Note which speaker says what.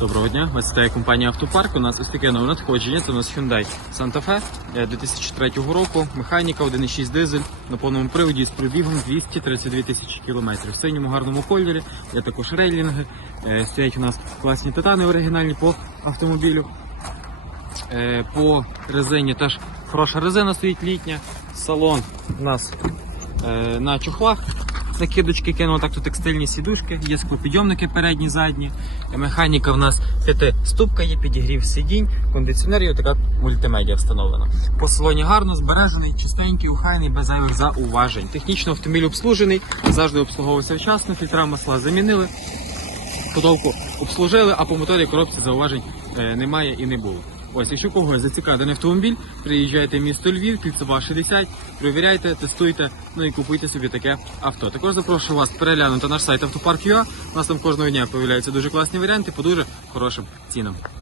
Speaker 1: Доброго дня, вас вітає компанія Автопарк. У нас ось таке нове надходження. Це у нас Hyundai Santa Fe е, 2003 року. Механіка 1.6 дизель на повному приводі з пробігом 232 тисячі кілометрів. В синьому гарному кольорі. Є також рейлінги. Е, Стоять у нас класні титани оригінальні по автомобілю. Е, По резині теж хороша резина стоїть літня. Салон у нас е, на чохлах. Накидочки кинули так тут текстильні сідушки, є склопідйомники передні, задні. Механіка в нас п'ятиступка, є підігрів сидінь, кондиціонер і така мультимедіа встановлена. По салоні гарно збережений, чистенький, ухайний, без зайвих зауважень. Технічно автомобіль обслужений, завжди обслуговувався вчасно, фільтра масла замінили, подовку обслужили, а по моторі коробці зауважень е, немає і не було. Ось, якщо когось зацікавлений автомобіль, приїжджайте в місто Львів, кільцева 60, перевіряйте, тестуйте, ну і купуйте собі таке авто. Також запрошую вас переглянути наш сайт автопарк.ua. У нас там кожного дня появляються дуже класні варіанти по дуже хорошим цінам.